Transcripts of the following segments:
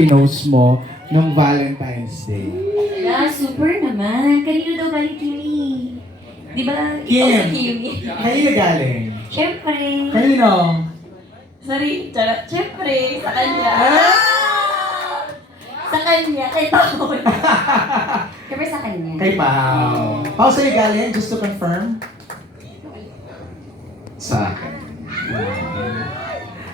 pinost mo nung Valentine's Day? Yeah, super naman. Kanino daw galing Kimi? Di ba? Kim. Oh, si Kimi. Kanino galing? Siyempre. Kanino? Sorry, charot. Siyempre, sa kanya. Sa kanya, kay Paul. Siyempre sa kanya. Kay Pao. Pao, sa'yo galing? Just to confirm? Sa akin.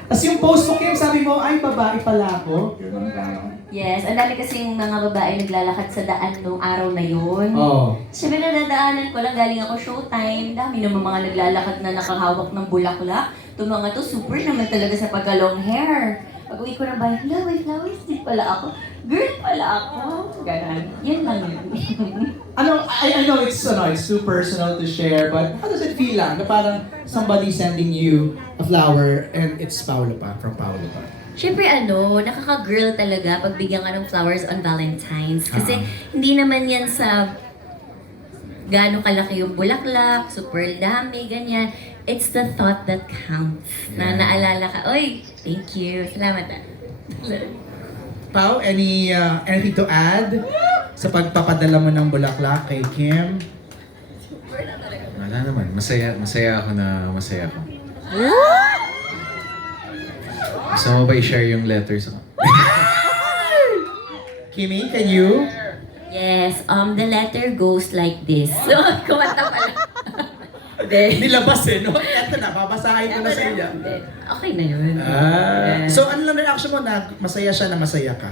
Tapos yung post mo, Kim, sabi mo, ay, babae pala ako. Ganun lang. Yes, ang dami kasing mga babae naglalakad sa daan nung araw na yun. Oo. Siyempre nadadaanan ko lang, galing ako showtime. Dami naman mga naglalakad na nakahawak ng bulaklak. Itong mga to, super naman talaga sa pagka-long hair. Pag uwi ko ng bahay, hello, may flowers din pala ako. Girl pala ako. Ganon. Yan lang yun. I know it's too personal to share, but how does it feel lang na parang somebody sending you a flower and it's Paolo pa, from Paolo pa? Siyempre nakaka-girl talaga pag bigyan ka ng flowers on Valentine's. Kasi hindi naman yan sa gaano kalaki yung bulaklak, super dami, ganyan. It's the thought that counts. Na naalala ka, oy, thank you, salamat Pao, anything to add sa pagpapadala mo ng bulaklak kay Kim? Wala naman. Masaya ako na masaya ako. Gusto mo ba i-share yung letters ako? Kimi, can you? Yes, the letter goes like this. So, kumanta pala. Hindi. Nilabas no? Ito na, babasahin ko na sa iyo. Okay na yun. Yeah. So ano lang reaction mo na masaya siya na masaya ka?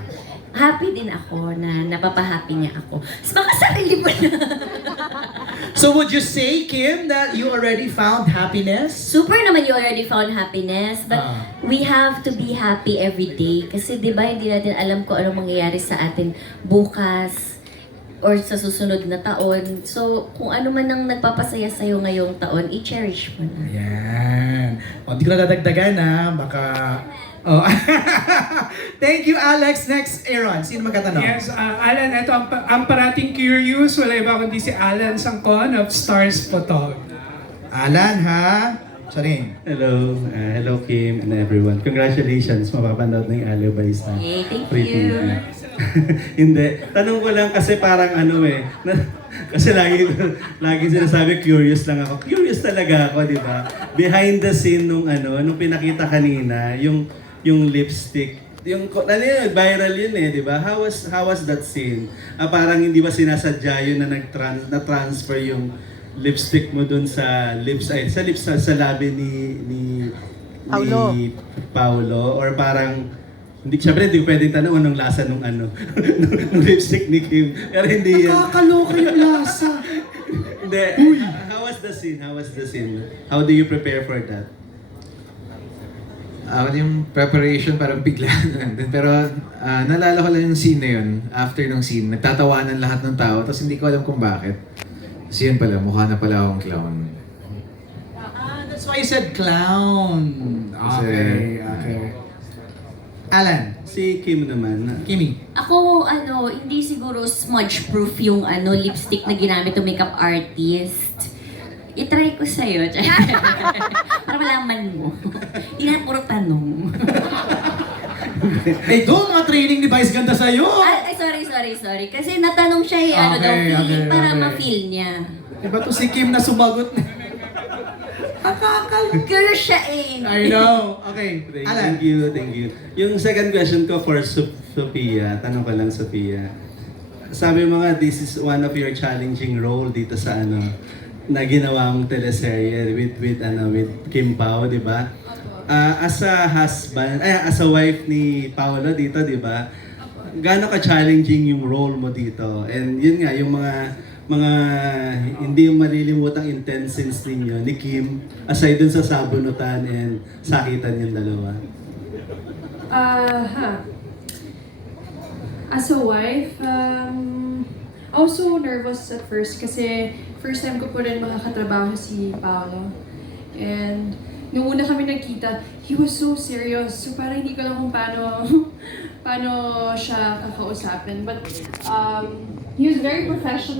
Happy din ako na napapahappy niya ako. Mas baka sarili mo na. So would you say, Kim, that you already found happiness? Super naman you already found happiness, but we have to be happy every day. Kasi di ba hindi natin alam kung anong mangyayari sa atin bukas or sa susunod na taon. So, kung ano man ang nagpapasaya sa'yo ngayong taon, i-cherish mo na. Ayan. O, di ko na dadagdagan baka... Oh. Thank you, Alex. Next, Aaron. Sino magkatanong? Yes, Alan, ito ang parating curious. Wala iba kundi si Alan Sangkon of Stars Photog. Alan, ha? Charing. Hello, hello Kim and everyone. Congratulations, mapapanood na yung Alibis na Yay, thank Pretty. you. Hindi, tanong ko lang kasi parang kasi lagi sinasabi curious lang ako. Curious talaga ako, di ba? Behind the scene nung pinakita kanina, yung lipstick, yung viral yun di ba? How was that scene? Parang hindi ba sinasadya yun na na-transfer yung lipstick mo dun sa sa labi ni Paolo or parang syempre hindi ko pwedeng tanong anong lasa nung nung lipstick ni Kim. Pero hindi yan. Nakakaloka yung lasa. Hindi. How was the scene? How do you prepare for that? Yung preparation parang bigla nandun. Pero naalala ko lang yung scene na yun. After nung scene, nagtatawanan lahat ng tao. Tapos hindi ko alam kung bakit. Kasi yun pala, mukha na pala akong clown. That's why you said clown. Okay. Alan. Si Kim naman. Kimi. Ako, hindi siguro smudge-proof yung lipstick na ginamit ng makeup artist. I-try ko sa'yo. Para malaman mo. Hindi na puro tanong. Doon mga training device ganda sa'yo. Ay, sorry. Kasi natanong siya feeling para ma-feel niya. Iba to si Kim na sumagot. Girl siya I know. Okay. Alan. Thank you. Yung second question ko for Sophia, tanong ko lang Sophia. Sabi mo nga, this is one of your challenging role dito sa na ginawa mong teleserye with Kim Pao, di ba? As a husband, as a wife ni Paolo dito, di ba? Gaano ka-challenging yung role mo dito? And yun nga, yung mga hindi malilimutang intense scenes ninyo ni Kim, aside dun sa sabunutan and sakitan yung dalawa. As a wife, I was so nervous at first kasi first time ko po rin makakatrabaho si Paolo. And nung una kami nagkita, he was so serious. So parang hindi ko alam kung paano siya kakausapin. But he was very professional.